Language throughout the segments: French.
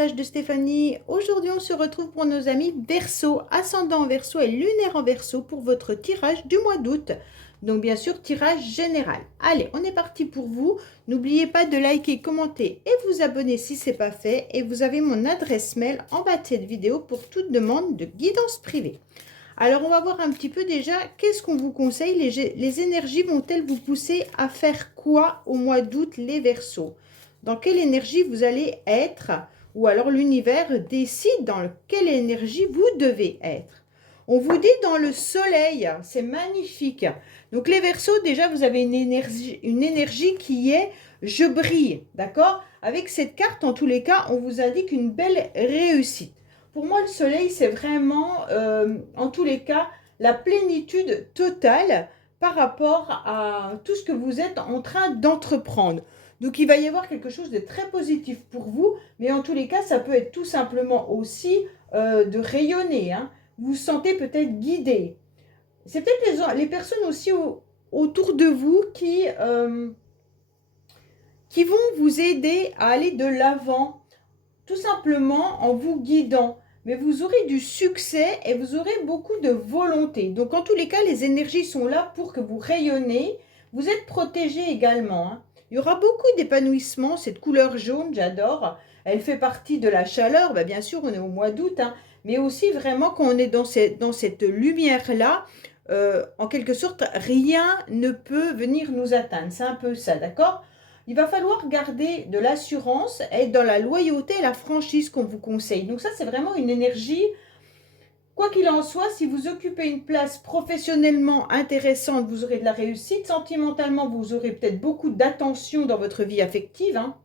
message de Stéphanie. Aujourd'hui, on se retrouve pour nos amis Verseau, ascendant en Verseau et lunaire en Verseau pour votre tirage du mois d'août. Donc, bien sûr, tirage général. Allez, on est parti pour vous. N'oubliez pas de liker, commenter et vous abonner si ce n'est pas fait. Et vous avez mon adresse mail en bas de cette vidéo pour toute demande de guidance privée. Alors, on va voir un petit peu déjà qu'est-ce qu'on vous conseille. Les énergies vont-elles vous pousser à faire quoi au mois d'août, les Verseaux? Dans quelle énergie vous allez être? Ou alors l'univers décide dans quelle énergie vous devez être. On vous dit dans le soleil, c'est magnifique. Donc les Verseaux, déjà, vous avez une énergie qui est « je brille », d'accord? Avec cette carte, en tous les cas, on vous indique une belle réussite. Pour moi, le soleil, c'est vraiment, en tous les cas, la plénitude totale par rapport à tout ce que vous êtes en train d'entreprendre. Donc, il va y avoir quelque chose de très positif pour vous, mais en tous les cas, ça peut être tout simplement aussi de rayonner. Hein. Vous vous sentez peut-être guidé. C'est peut-être les personnes aussi autour de vous qui vont vous aider à aller de l'avant, tout simplement en vous guidant. Mais vous aurez du succès et vous aurez beaucoup de volonté. Donc, en tous les cas, les énergies sont là pour que vous rayonnez. Vous êtes protégé également. Hein. Il y aura beaucoup d'épanouissement. Cette couleur jaune, j'adore. Elle fait partie de la chaleur. Ben, bien sûr, on est au mois d'août. Hein, mais aussi, vraiment, quand on est dans cette lumière-là, en quelque sorte, rien ne peut venir nous atteindre. C'est un peu ça, d'accord ? Il va falloir garder de l'assurance, être dans la loyauté et la franchise qu'on vous conseille. Donc ça, c'est vraiment une énergie. Quoi qu'il en soit, si vous occupez une place professionnellement intéressante, vous aurez de la réussite. Sentimentalement, vous aurez peut-être beaucoup d'attention dans votre vie affective. Hein.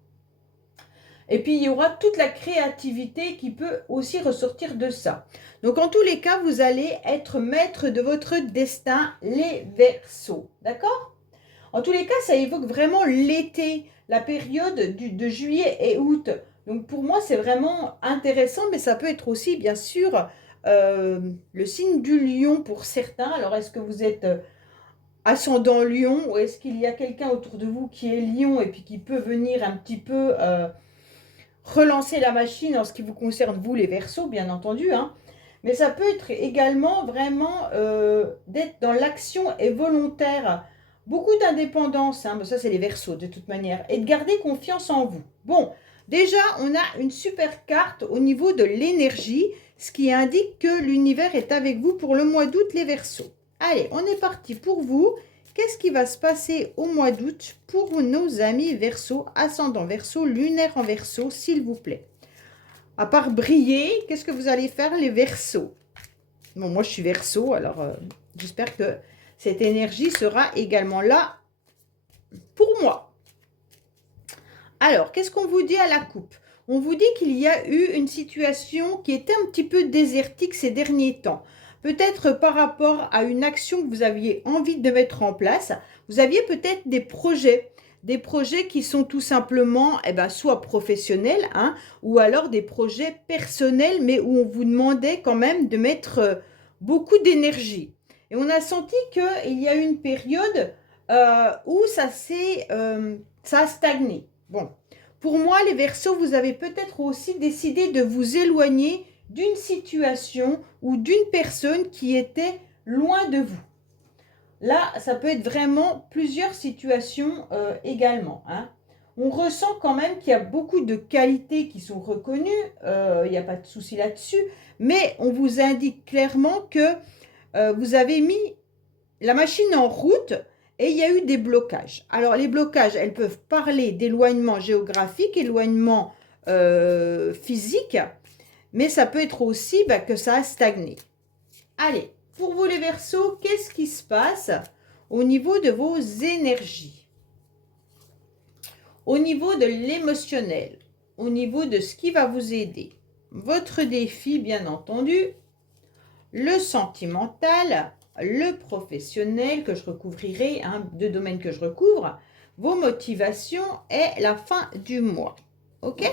Et puis, il y aura toute la créativité qui peut aussi ressortir de ça. Donc, en tous les cas, vous allez être maître de votre destin, les Verseaux. D'accord ? En tous les cas, ça évoque vraiment l'été, la période de juillet et août. Donc pour moi, c'est vraiment intéressant, mais ça peut être aussi, bien sûr, le signe du lion pour certains. Alors, est-ce que vous êtes ascendant lion ou est-ce qu'il y a quelqu'un autour de vous qui est lion et puis qui peut venir un petit peu relancer la machine en ce qui vous concerne, vous, les Verseaux, bien entendu, hein. Mais ça peut être également vraiment d'être dans l'action et volontaire. Beaucoup d'indépendance, hein, ça c'est les Verseaux de toute manière, et de garder confiance en vous. Bon, déjà on a une super carte au niveau de l'énergie, ce qui indique que l'univers est avec vous pour le mois d'août, les Verseaux. Allez, on est parti pour vous. Qu'est-ce qui va se passer au mois d'août pour nos amis Verseaux, ascendant Verseau, lunaire en Verseau, s'il vous plaît? À part briller, qu'est-ce que vous allez faire, les Verseaux? Bon, moi je suis Verseau, alors j'espère que cette énergie sera également là pour moi. Alors, qu'est-ce qu'on vous dit à la coupe? On vous dit qu'il y a eu une situation qui était un petit peu désertique ces derniers temps. Peut-être par rapport à une action que vous aviez envie de mettre en place. Vous aviez peut-être des projets qui sont tout simplement soit professionnels, hein, ou alors des projets personnels, mais où on vous demandait quand même de mettre beaucoup d'énergie. Et on a senti qu'il y a eu une période où ça a stagné. Bon, pour moi, les Verseaux, vous avez peut-être aussi décidé de vous éloigner d'une situation ou d'une personne qui était loin de vous. Là, ça peut être vraiment plusieurs situations également. Hein. On ressent quand même qu'il y a beaucoup de qualités qui sont reconnues, il n'y a pas de souci là-dessus, mais on vous indique clairement que vous avez mis la machine en route et il y a eu des blocages. Alors, les blocages, elles peuvent parler d'éloignement géographique, éloignement physique, mais ça peut être aussi que ça a stagné. Allez, pour vous les Verseaux, qu'est-ce qui se passe au niveau de vos énergies? Au niveau de l'émotionnel, au niveau de ce qui va vous aider. Votre défi, bien entendu, le sentimental, le professionnel que je recouvrirai, hein, deux domaines que je recouvre, vos motivations et la fin du mois. Ok?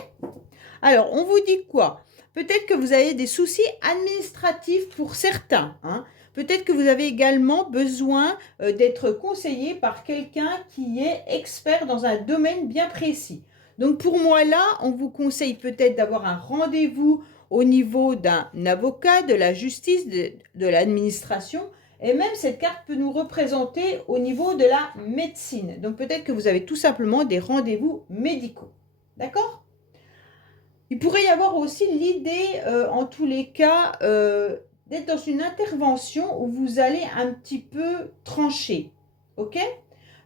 Alors, on vous dit quoi? Peut-être que vous avez des soucis administratifs pour certains. Hein. Peut-être que vous avez également besoin d'être conseillé par quelqu'un qui est expert dans un domaine bien précis. Donc pour moi là, on vous conseille peut-être d'avoir un rendez-vous au niveau d'un avocat, de la justice, de l'administration. Et même cette carte peut nous représenter au niveau de la médecine. Donc peut-être que vous avez tout simplement des rendez-vous médicaux. D'accord? Il pourrait y avoir aussi l'idée, en tous les cas, d'être dans une intervention où vous allez un petit peu trancher. Ok?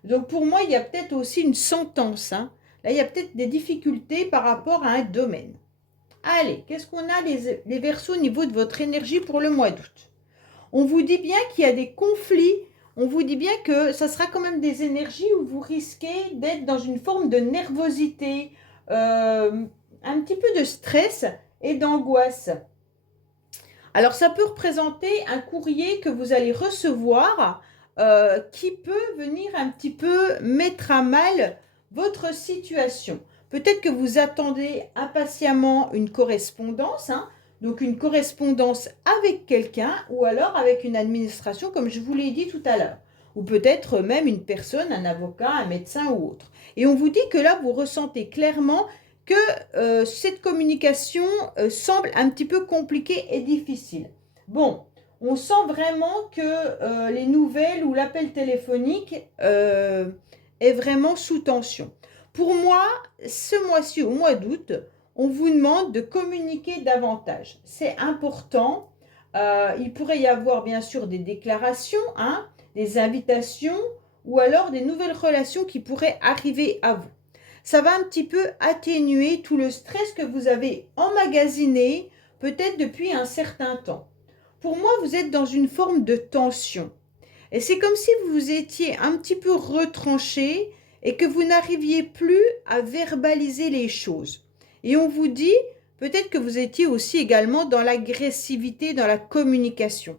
Donc pour moi, il y a peut-être aussi une sentence, hein. Là, il y a peut-être des difficultés par rapport à un domaine. Allez, qu'est-ce qu'on a les Verseaux au niveau de votre énergie pour le mois d'août? On vous dit bien qu'il y a des conflits, on vous dit bien que ça sera quand même des énergies où vous risquez d'être dans une forme de nervosité, un petit peu de stress et d'angoisse. Alors ça peut représenter un courrier que vous allez recevoir qui peut venir un petit peu mettre à mal votre situation. Peut-être que vous attendez impatiemment une correspondance, hein, donc une correspondance avec quelqu'un ou alors avec une administration comme je vous l'ai dit tout à l'heure. Ou peut-être même une personne, un avocat, un médecin ou autre. Et on vous dit que là, vous ressentez clairement que cette communication semble un petit peu compliquée et difficile. Bon, on sent vraiment que les nouvelles ou l'appel téléphonique est vraiment sous tension. Pour moi, ce mois-ci, au mois d'août, on vous demande de communiquer davantage. C'est important. Il pourrait y avoir bien sûr des déclarations, hein, des invitations ou alors des nouvelles relations qui pourraient arriver à vous. Ça va un petit peu atténuer tout le stress que vous avez emmagasiné peut-être depuis un certain temps. Pour moi, vous êtes dans une forme de tension. Et c'est comme si vous étiez un petit peu retranché et que vous n'arriviez plus à verbaliser les choses. Et on vous dit peut-être que vous étiez aussi également dans l'agressivité, dans la communication.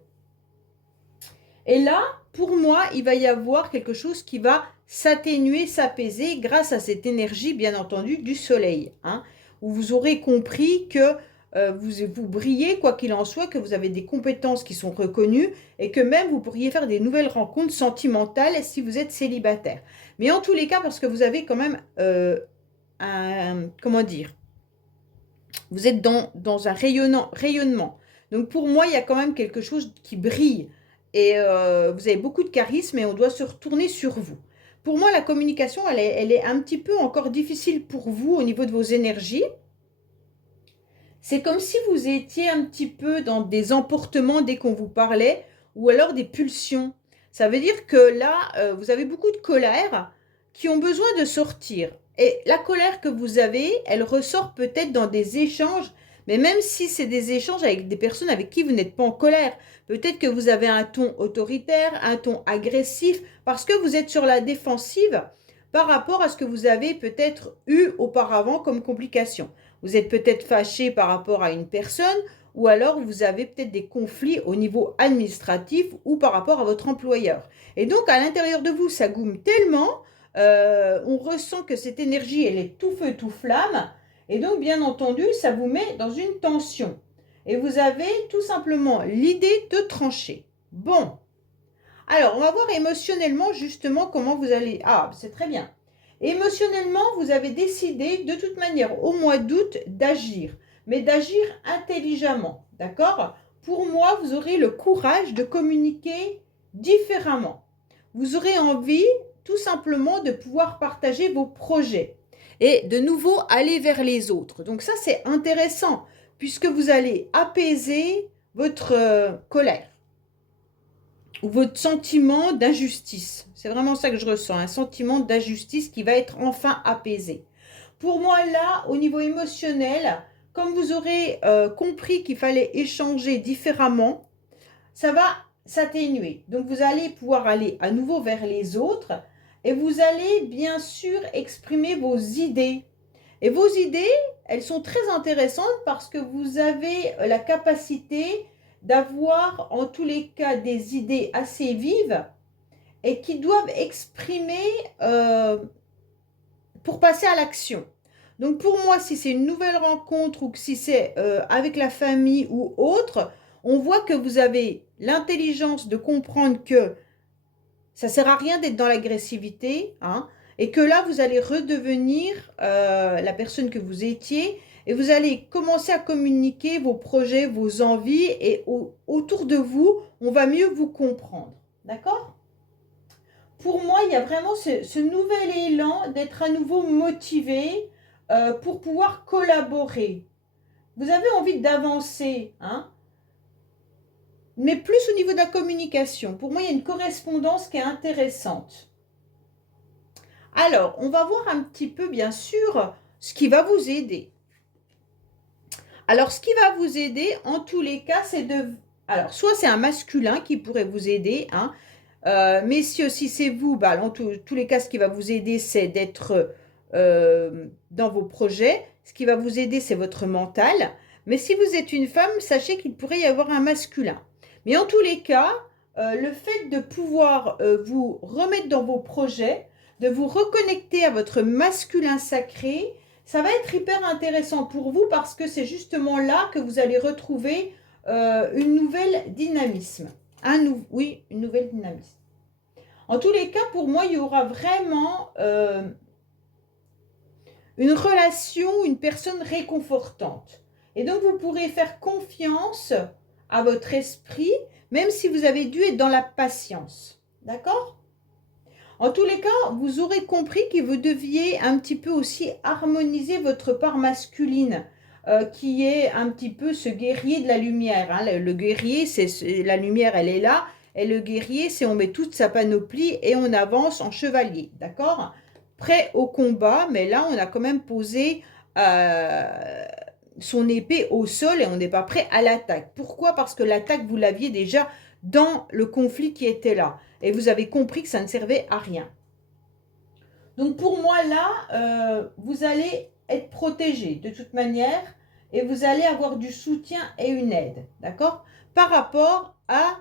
Et là, pour moi, il va y avoir quelque chose qui va s'atténuer, s'apaiser grâce à cette énergie, bien entendu, du soleil, hein, où vous aurez compris que vous brillez, quoi qu'il en soit, que vous avez des compétences qui sont reconnues et que même vous pourriez faire des nouvelles rencontres sentimentales si vous êtes célibataire. Mais en tous les cas, parce que vous avez quand même comment dire, vous êtes dans un rayonnement. Donc pour moi, il y a quand même quelque chose qui brille. Et vous avez beaucoup de charisme et on doit se retourner sur vous. Pour moi, la communication, elle est un petit peu encore difficile pour vous au niveau de vos énergies. C'est comme si vous étiez un petit peu dans des emportements dès qu'on vous parlait ou alors des pulsions. Ça veut dire que là, vous avez beaucoup de colère qui ont besoin de sortir. Et la colère que vous avez, elle ressort peut-être dans des échanges, mais même si c'est des échanges avec des personnes avec qui vous n'êtes pas en colère, peut-être que vous avez un ton autoritaire, un ton agressif, parce que vous êtes sur la défensive par rapport à ce que vous avez peut-être eu auparavant comme complication. Vous êtes peut-être fâché par rapport à une personne ou alors vous avez peut-être des conflits au niveau administratif ou par rapport à votre employeur. Et donc, à l'intérieur de vous, ça goume tellement, on ressent que cette énergie, elle est tout feu, tout flamme. Et donc, bien entendu, ça vous met dans une tension. Et vous avez tout simplement l'idée de trancher. Bon. Alors, on va voir émotionnellement justement comment vous allez... Ah, c'est très bien. Émotionnellement, vous avez décidé de toute manière au mois d'août d'agir, mais d'agir intelligemment, d'accord? Pour moi, vous aurez le courage de communiquer différemment. Vous aurez envie tout simplement de pouvoir partager vos projets et de nouveau aller vers les autres. Donc ça, c'est intéressant puisque vous allez apaiser votre colère ou votre sentiment d'injustice. C'est vraiment ça que je ressens, un sentiment d'injustice qui va être enfin apaisé. Pour moi, là, au niveau émotionnel, comme vous aurez compris qu'il fallait échanger différemment, ça va s'atténuer. Donc, vous allez pouvoir aller à nouveau vers les autres et vous allez bien sûr exprimer vos idées. Et vos idées, elles sont très intéressantes parce que vous avez la capacité d'avoir en tous les cas des idées assez vives et qui doivent exprimer pour passer à l'action. Donc pour moi, si c'est une nouvelle rencontre ou que si c'est avec la famille ou autre, on voit que vous avez l'intelligence de comprendre que ça ne sert à rien d'être dans l'agressivité, hein, et que là, vous allez redevenir la personne que vous étiez et vous allez commencer à communiquer vos projets, vos envies et autour de vous, on va mieux vous comprendre. D'accord? Pour moi, il y a vraiment ce nouvel élan d'être à nouveau motivé pour pouvoir collaborer. Vous avez envie d'avancer, hein? Mais plus au niveau de la communication. Pour moi, il y a une correspondance qui est intéressante. Alors, on va voir un petit peu, bien sûr, ce qui va vous aider. Alors, ce qui va vous aider, en tous les cas, c'est de... Alors, soit c'est un masculin qui pourrait vous aider, hein. Messieurs, si c'est vous, bah, en tous les cas, ce qui va vous aider, c'est d'être dans vos projets. Ce qui va vous aider, c'est votre mental. Mais si vous êtes une femme, sachez qu'il pourrait y avoir un masculin. Mais en tous les cas, le fait de pouvoir vous remettre dans vos projets, de vous reconnecter à votre masculin sacré, ça va être hyper intéressant pour vous parce que c'est justement là que vous allez retrouver une nouvelle dynamisme. Oui, une nouvelle dynamisme. En tous les cas, pour moi, il y aura vraiment une relation, une personne réconfortante. Et donc, vous pourrez faire confiance à votre esprit, même si vous avez dû être dans la patience. D'accord? En tous les cas, vous aurez compris que vous deviez un petit peu aussi harmoniser votre part masculine, qui est un petit peu ce guerrier de la lumière. Hein. Le guerrier, c'est la lumière, elle est là. Et le guerrier, c'est on met toute sa panoplie et on avance en chevalier. D'accord? Prêt au combat, mais là, on a quand même posé son épée au sol et on n'est pas prêt à l'attaque. Pourquoi? Parce que l'attaque, vous l'aviez déjà dans le conflit qui était là. Et vous avez compris que ça ne servait à rien. Donc pour moi là, vous allez être protégé de toute manière et vous allez avoir du soutien et une aide, d'accord? Par rapport à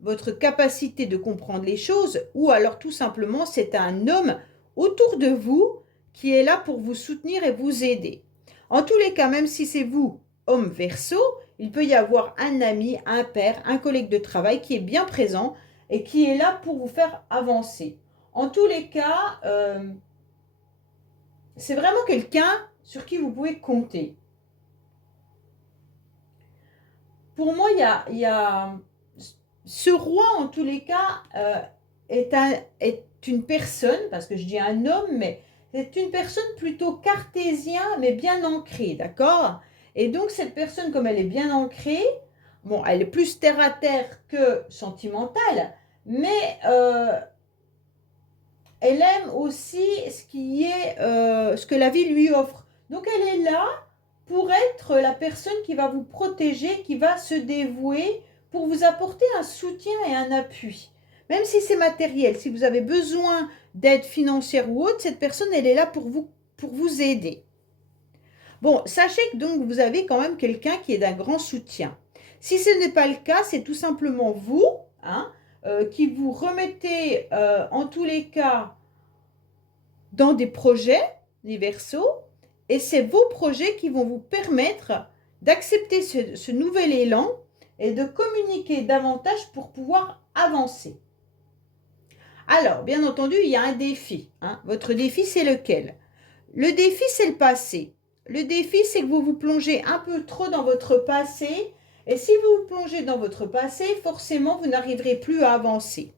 votre capacité de comprendre les choses ou alors tout simplement c'est un homme autour de vous qui est là pour vous soutenir et vous aider. En tous les cas, même si c'est vous, homme Verseau, il peut y avoir un ami, un père, un collègue de travail qui est bien présent et qui est là pour vous faire avancer. En tous les cas, c'est vraiment quelqu'un sur qui vous pouvez compter. Pour moi, il y a ce roi, en tous les cas, est une personne, parce que je dis un homme, mais c'est une personne plutôt cartésien, mais bien ancrée, d'accord? Et donc, cette personne, comme elle est bien ancrée, bon, elle est plus terre à terre que sentimentale, mais elle aime aussi ce que la vie lui offre. Donc, elle est là pour être la personne qui va vous protéger, qui va se dévouer pour vous apporter un soutien et un appui. Même si c'est matériel, si vous avez besoin d'aide financière ou autre, cette personne, elle est là pour vous aider. Bon, sachez que donc vous avez quand même quelqu'un qui est d'un grand soutien. Si ce n'est pas le cas, c'est tout simplement vous, hein, qui vous remettez en tous les cas dans des projets, les Verseaux, et c'est vos projets qui vont vous permettre d'accepter ce nouvel élan et de communiquer davantage pour pouvoir avancer. Alors, bien entendu, il y a un défi. Hein. Votre défi, c'est lequel? Le défi, c'est le passé. Le défi, c'est que vous vous plongez un peu trop dans votre passé. Et si vous vous plongez dans votre passé, forcément, vous n'arriverez plus à avancer.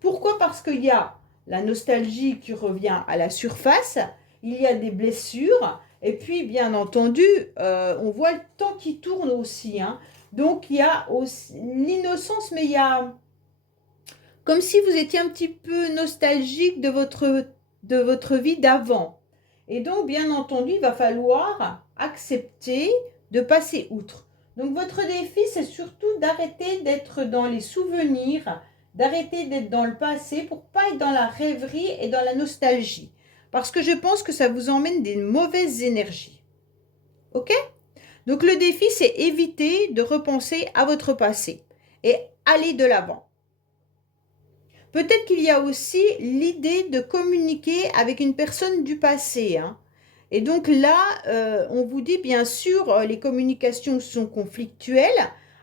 Pourquoi? Parce qu'il y a la nostalgie qui revient à la surface, il y a des blessures, et puis, bien entendu, on voit le temps qui tourne aussi. Hein. Donc, il y a aussi l'innocence, mais il y a comme si vous étiez un petit peu nostalgique de votre vie d'avant. Et donc, bien entendu, il va falloir accepter de passer outre. Donc, votre défi, c'est surtout d'arrêter d'être dans les souvenirs, d'arrêter d'être dans le passé pour ne pas être dans la rêverie et dans la nostalgie. Parce que je pense que ça vous emmène des mauvaises énergies. OK? Donc, le défi, c'est éviter de repenser à votre passé et aller de l'avant. Peut-être qu'il y a aussi l'idée de communiquer avec une personne du passé. Hein. Et donc là, on vous dit bien sûr, les communications sont conflictuelles.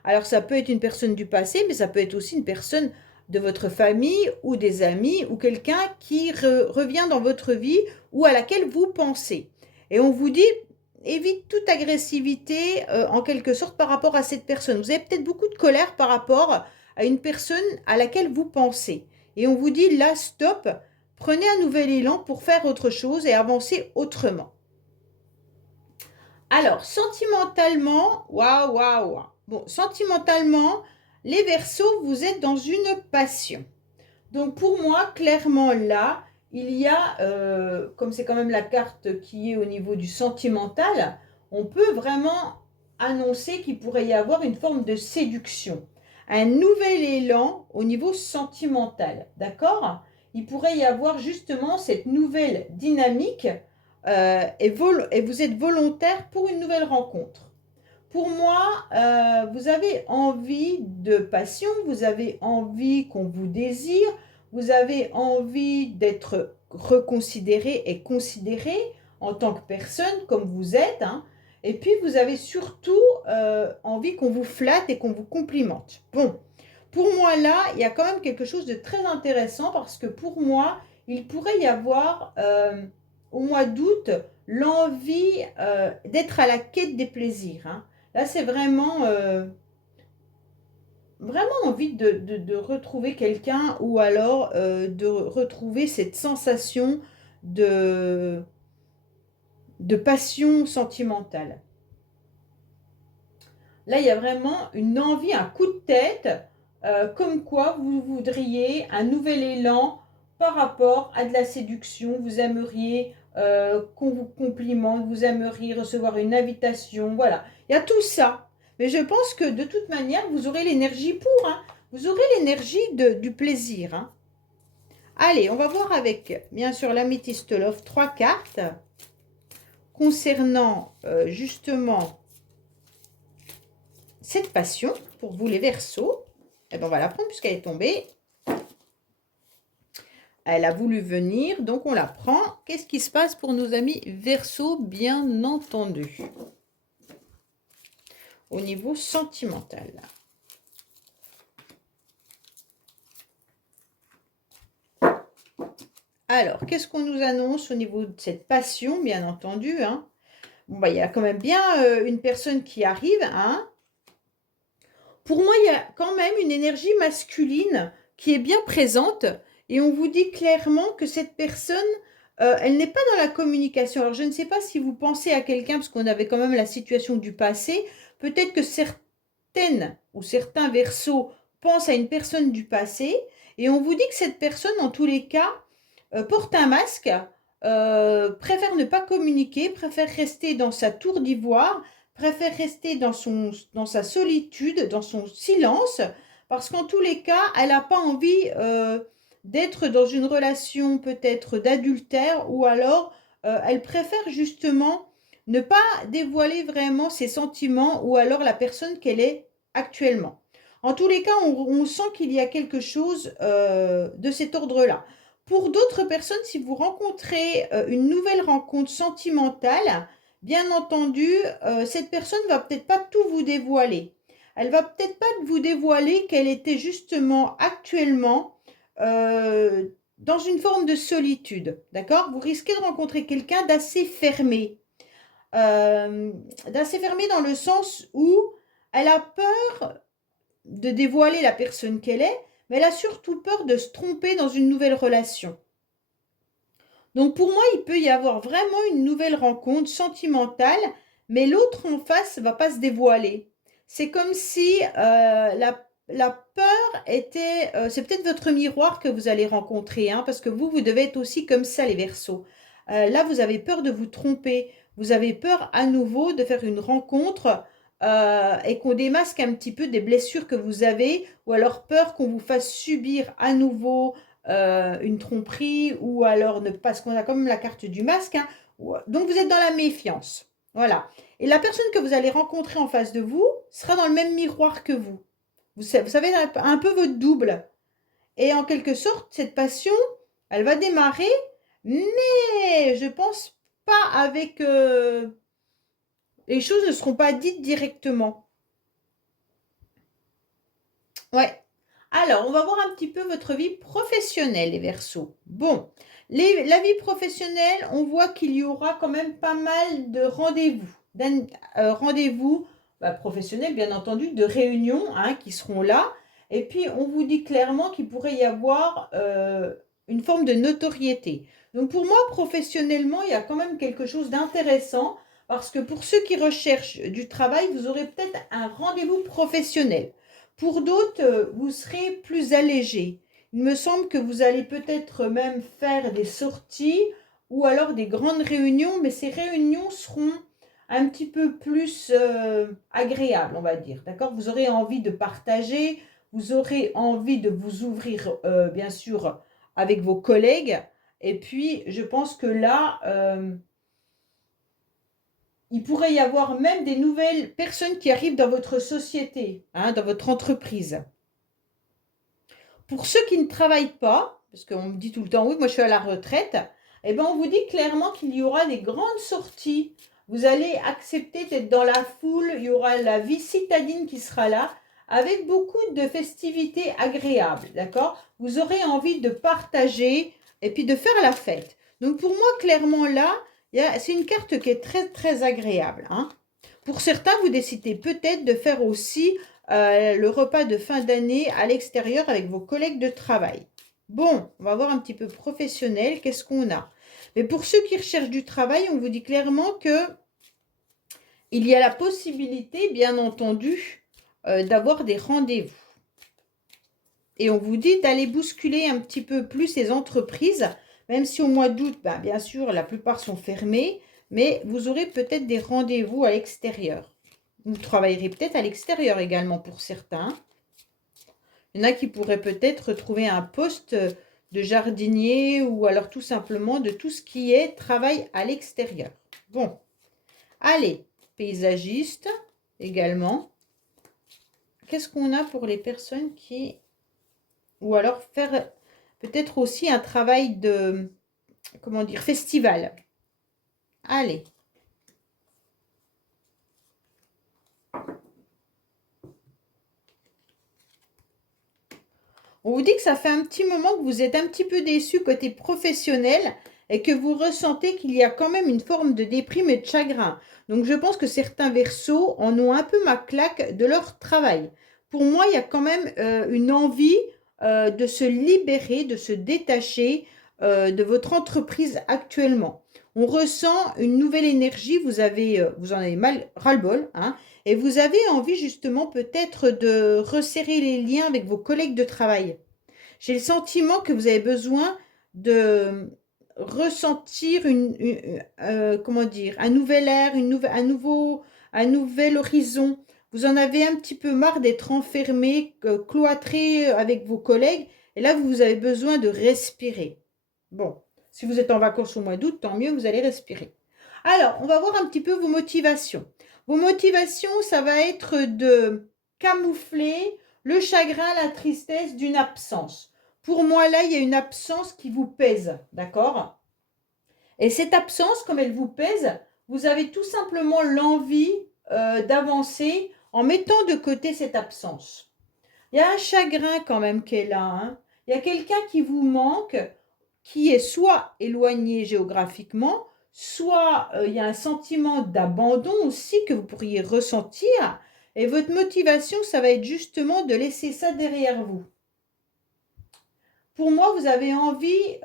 Alors ça peut être une personne du passé, mais ça peut être aussi une personne de votre famille ou des amis ou quelqu'un qui revient dans votre vie ou à laquelle vous pensez. Et on vous dit, évite toute agressivité en quelque sorte par rapport à cette personne. Vous avez peut-être beaucoup de colère par rapport à une personne à laquelle vous pensez. Et on vous dit, là, stop, prenez un nouvel élan pour faire autre chose et avancer autrement. Alors, sentimentalement, waouh, waouh, waouh. Bon, sentimentalement, les Verseaux, vous êtes dans une passion. Donc, pour moi, clairement, là, il y a, comme c'est quand même la carte qui est au niveau du sentimental, on peut vraiment annoncer qu'il pourrait y avoir une forme de séduction. Un nouvel élan au niveau sentimental, d'accord? Il pourrait y avoir justement cette nouvelle dynamique et vous êtes volontaire pour une nouvelle rencontre. Pour moi, vous avez envie de passion, vous avez envie qu'on vous désire, vous avez envie d'être reconsidéré et considéré en tant que personne comme vous êtes, hein. Et puis, vous avez surtout envie qu'on vous flatte et qu'on vous complimente. Bon, pour moi, là, il y a quand même quelque chose de très intéressant parce que pour moi, il pourrait y avoir au mois d'août l'envie d'être à la quête des plaisirs, hein. Là, c'est vraiment, vraiment envie de retrouver quelqu'un ou alors de retrouver cette sensation de, de passion sentimentale. Là, il y a vraiment une envie, un coup de tête, comme quoi vous voudriez un nouvel élan par rapport à de la séduction. Vous aimeriez qu'on vous complimente, vous aimeriez recevoir une invitation. Voilà, il y a tout ça. Mais je pense que de toute manière, vous aurez l'énergie pour, hein. Vous aurez l'énergie du plaisir, hein. Allez, on va voir avec, bien sûr, l'améthyste love, 3 cartes concernant justement cette passion pour vous les Verseaux. Et ben on va la prendre puisqu'elle est tombée. Elle a voulu venir, donc on la prend. Qu'est-ce qui se passe pour nos amis Verseaux, bien entendu, au niveau sentimental? Alors, qu'est-ce qu'on nous annonce au niveau de cette passion, bien entendu, hein? Bon, bah, il y a quand même bien une personne qui arrive, hein? Pour moi, il y a quand même une énergie masculine qui est bien présente et on vous dit clairement que cette personne, elle n'est pas dans la communication. Alors, je ne sais pas si vous pensez à quelqu'un, parce qu'on avait quand même la situation du passé. Peut-être que certaines ou certains Verseaux pensent à une personne du passé et on vous dit que cette personne, en tous les cas, porte un masque, préfère ne pas communiquer, préfère rester dans sa tour d'ivoire, préfère rester dans sa solitude, dans son silence, parce qu'en tous les cas, elle n'a pas envie d'être dans une relation peut-être d'adultère, ou alors elle préfère justement ne pas dévoiler vraiment ses sentiments, ou alors la personne qu'elle est actuellement. En tous les cas, on sent qu'il y a quelque chose de cet ordre-là. Pour d'autres personnes, si vous rencontrez une nouvelle rencontre sentimentale, bien entendu, cette personne ne va peut-être pas tout vous dévoiler. Elle va peut-être pas vous dévoiler qu'elle était justement actuellement dans une forme de solitude. D'accord? Vous risquez de rencontrer quelqu'un d'assez fermé. D'assez fermé dans le sens où elle a peur de dévoiler la personne qu'elle est, mais elle a surtout peur de se tromper dans une nouvelle relation. Donc pour moi, il peut y avoir vraiment une nouvelle rencontre sentimentale, mais l'autre en face ne va pas se dévoiler. C'est comme si la peur était... c'est peut-être votre miroir que vous allez rencontrer, hein, parce que vous devez être aussi comme ça, les Verseaux. Là, vous avez peur de vous tromper. Vous avez peur à nouveau de faire une rencontre et qu'on démasque un petit peu des blessures que vous avez, ou alors peur qu'on vous fasse subir à nouveau une tromperie, ou alors ne parce qu'on a quand même la carte du masque, hein. Donc vous êtes dans la méfiance. Voilà. Et la personne que vous allez rencontrer en face de vous sera dans le même miroir que vous. Vous savez un peu votre double. Et en quelque sorte, cette passion, elle va démarrer, mais je pense pas avec... les choses ne seront pas dites directement. Ouais. Alors, on va voir un petit peu votre vie professionnelle, les Verseaux. Bon, la vie professionnelle, on voit qu'il y aura quand même pas mal de rendez-vous. Rendez-vous professionnels, bien entendu, de réunions hein, qui seront là. Et puis, on vous dit clairement qu'il pourrait y avoir une forme de notoriété. Donc, pour moi, professionnellement, il y a quand même quelque chose d'intéressant parce que pour ceux qui recherchent du travail, vous aurez peut-être un rendez-vous professionnel. Pour d'autres, vous serez plus allégé. Il me semble que vous allez peut-être même faire des sorties ou alors des grandes réunions, mais ces réunions seront un petit peu plus agréables, on va dire. D'accord? Vous aurez envie de partager, vous aurez envie de vous ouvrir, bien sûr, avec vos collègues. Et puis, je pense que là, il pourrait y avoir même des nouvelles personnes qui arrivent dans votre société, hein, dans votre entreprise. Pour ceux qui ne travaillent pas, parce qu'on me dit tout le temps, oui, moi je suis à la retraite, eh ben on vous dit clairement qu'il y aura des grandes sorties. Vous allez accepter d'être dans la foule, il y aura la vie citadine qui sera là, avec beaucoup de festivités agréables, d'accord? Vous aurez envie de partager et puis de faire la fête. Donc pour moi, clairement là, c'est une carte qui est très très agréable, hein. Pour certains, vous décidez peut-être de faire aussi le repas de fin d'année à l'extérieur avec vos collègues de travail. Bon, on va voir un petit peu professionnel, qu'est-ce qu'on a? Mais pour ceux qui recherchent du travail, on vous dit clairement que il y a la possibilité, bien entendu, d'avoir des rendez-vous. Et on vous dit d'aller bousculer un petit peu plus ces entreprises, même si au mois d'août, bien sûr, la plupart sont fermées, mais vous aurez peut-être des rendez-vous à l'extérieur. Vous travaillerez peut-être à l'extérieur également pour certains. Il y en a qui pourraient peut-être trouver un poste de jardinier ou alors tout simplement de tout ce qui est travail à l'extérieur. Bon, allez, paysagiste également. Qu'est-ce qu'on a pour les personnes qui... Ou alors faire peut-être aussi un travail de, comment dire, festival. Allez. On vous dit que ça fait un petit moment que vous êtes un petit peu déçu côté professionnel et que vous ressentez qu'il y a quand même une forme de déprime et de chagrin. Donc je pense que certains Verseaux en ont un peu ma claque de leur travail. Pour moi, il y a quand même une envie de se libérer, de se détacher de votre entreprise actuellement. On ressent une nouvelle énergie, vous en avez mal ras-le-bol, hein, et vous avez envie justement peut-être de resserrer les liens avec vos collègues de travail. J'ai le sentiment que vous avez besoin de ressentir comment dire, un nouvel air, un nouvel horizon. Vous en avez un petit peu marre d'être enfermé, cloîtré avec vos collègues. Et là, vous avez besoin de respirer. Bon, si vous êtes en vacances au mois d'août, tant mieux, vous allez respirer. Alors, on va voir un petit peu vos motivations. Vos motivations, ça va être de camoufler le chagrin, la tristesse d'une absence. Pour moi, là, il y a une absence qui vous pèse, d'accord? Et cette absence, comme elle vous pèse, vous avez tout simplement l'envie d'avancer en mettant de côté cette absence. Il y a un chagrin quand même qui est là, hein. Il y a quelqu'un qui vous manque, qui est soit éloigné géographiquement, soit il y a un sentiment d'abandon aussi que vous pourriez ressentir. Et votre motivation, ça va être justement de laisser ça derrière vous. Pour moi, vous avez envie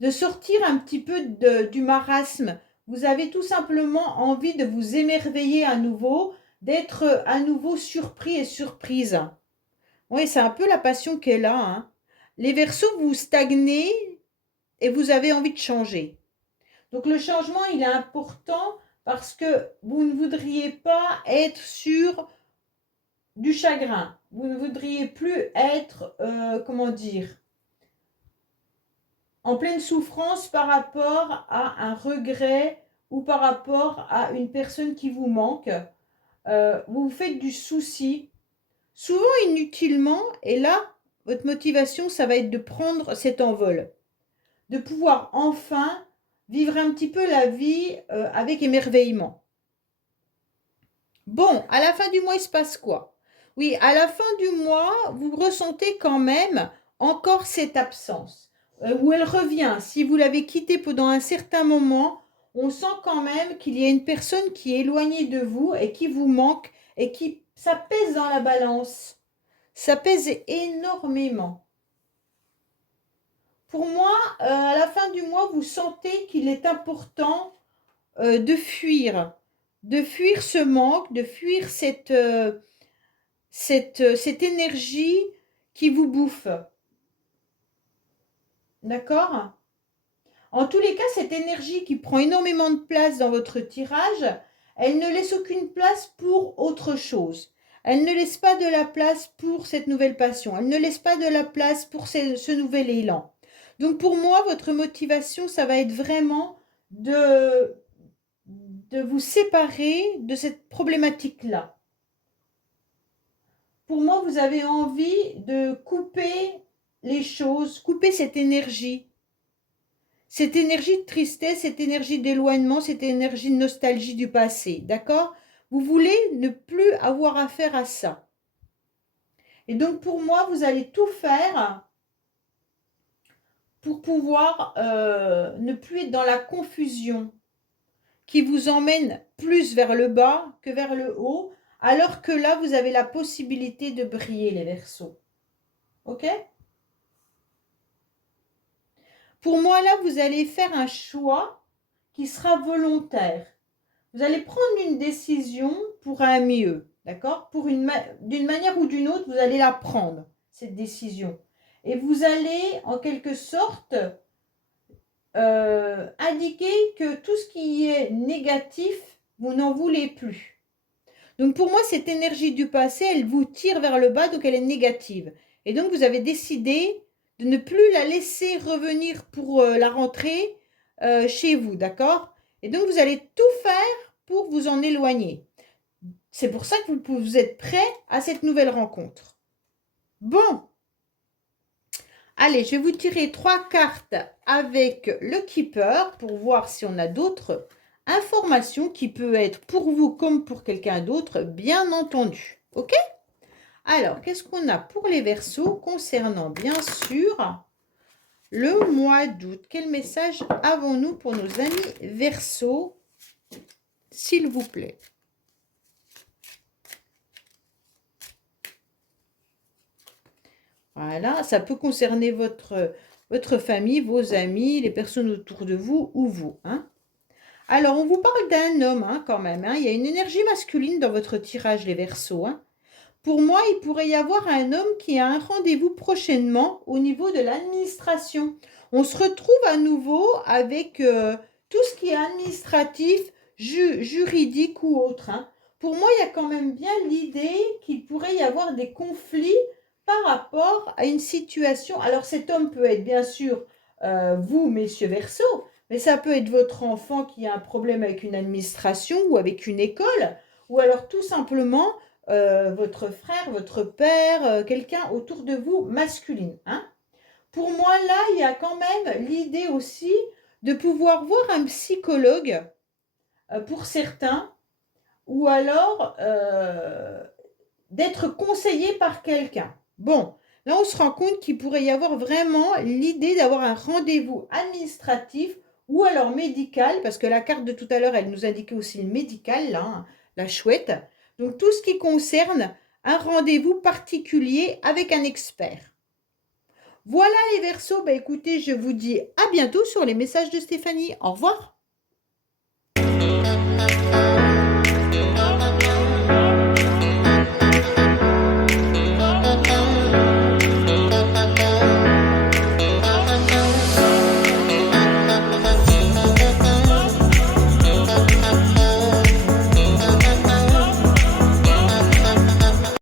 de sortir un petit peu du marasme. Vous avez tout simplement envie de vous émerveiller à nouveau, d'être à nouveau surpris et surprise. Oui, c'est un peu la passion qui est là, hein. Les Verseaux, vous stagnez et vous avez envie de changer. Donc le changement, il est important parce que vous ne voudriez pas être sur du chagrin. Vous ne voudriez plus être, comment dire, en pleine souffrance par rapport à un regret ou par rapport à une personne qui vous manque. Vous vous faites du souci, souvent inutilement, et là, votre motivation, ça va être de prendre cet envol, de pouvoir enfin vivre un petit peu la vie avec émerveillement. Bon, à la fin du mois, il se passe quoi? Oui, à la fin du mois, vous ressentez quand même encore cette absence, où elle revient. Si vous l'avez quittée pendant un certain moment, on sent quand même qu'il y a une personne qui est éloignée de vous et qui vous manque et qui, ça pèse dans la balance. Ça pèse énormément. Pour moi, à la fin du mois, vous sentez qu'il est important de fuir ce manque, de fuir cette énergie qui vous bouffe. D'accord? En tous les cas, cette énergie qui prend énormément de place dans votre tirage, elle ne laisse aucune place pour autre chose. Elle ne laisse pas de la place pour cette nouvelle passion. Elle ne laisse pas de la place pour ce nouvel élan. Donc pour moi, votre motivation, ça va être vraiment de vous séparer de cette problématique-là. Pour moi, vous avez envie de couper les choses, couper cette énergie de tristesse, cette énergie d'éloignement, cette énergie de nostalgie du passé, d'accord? Vous voulez ne plus avoir affaire à ça. Et donc pour moi, vous allez tout faire pour pouvoir ne plus être dans la confusion qui vous emmène plus vers le bas que vers le haut, alors que là, vous avez la possibilité de briller, les Verseaux. Ok? Pour moi, là, vous allez faire un choix qui sera volontaire. Vous allez prendre une décision pour un mieux, d'accord? D'une manière ou d'une autre, vous allez la prendre, cette décision. Et vous allez, en quelque sorte, indiquer que tout ce qui est négatif, vous n'en voulez plus. Donc pour moi, cette énergie du passé, elle vous tire vers le bas, donc elle est négative. Et donc vous avez décidé de ne plus la laisser revenir pour la rentrée chez vous, d'accord? Et donc vous allez tout faire pour vous en éloigner. C'est pour ça que vous êtes prêt à cette nouvelle rencontre. Bon. Allez, je vais vous tirer 3 cartes avec le Keeper pour voir si on a d'autres informations qui peuvent être pour vous comme pour quelqu'un d'autre, bien entendu. Ok? Alors, qu'est-ce qu'on a pour les Verseaux concernant, bien sûr, le mois d'août? Quel message avons-nous pour nos amis Verseaux, s'il vous plaît? Voilà, ça peut concerner votre famille, vos amis, les personnes autour de vous ou vous. Hein. Alors, on vous parle d'un homme hein, quand même. Hein. Il y a une énergie masculine dans votre tirage, les Verseaux. Hein. Pour moi, il pourrait y avoir un homme qui a un rendez-vous prochainement au niveau de l'administration. On se retrouve à nouveau avec tout ce qui est administratif, juridique ou autre. Hein. Pour moi, il y a quand même bien l'idée qu'il pourrait y avoir des conflits par rapport à une situation. Alors cet homme peut être bien sûr vous, messieurs Verseaux, mais ça peut être votre enfant qui a un problème avec une administration ou avec une école, ou alors tout simplement votre frère, votre père, quelqu'un autour de vous masculine. Hein. Pour moi, là, il y a quand même l'idée aussi de pouvoir voir un psychologue pour certains, ou alors d'être conseillé par quelqu'un. Bon, là, on se rend compte qu'il pourrait y avoir vraiment l'idée d'avoir un rendez-vous administratif ou alors médical, parce que la carte de tout à l'heure, elle nous indiquait aussi le médical, là, hein, la chouette. Donc, tout ce qui concerne un rendez-vous particulier avec un expert. Voilà les Verseaux, bah, écoutez, je vous dis à bientôt sur les messages de Stéphanie. Au revoir.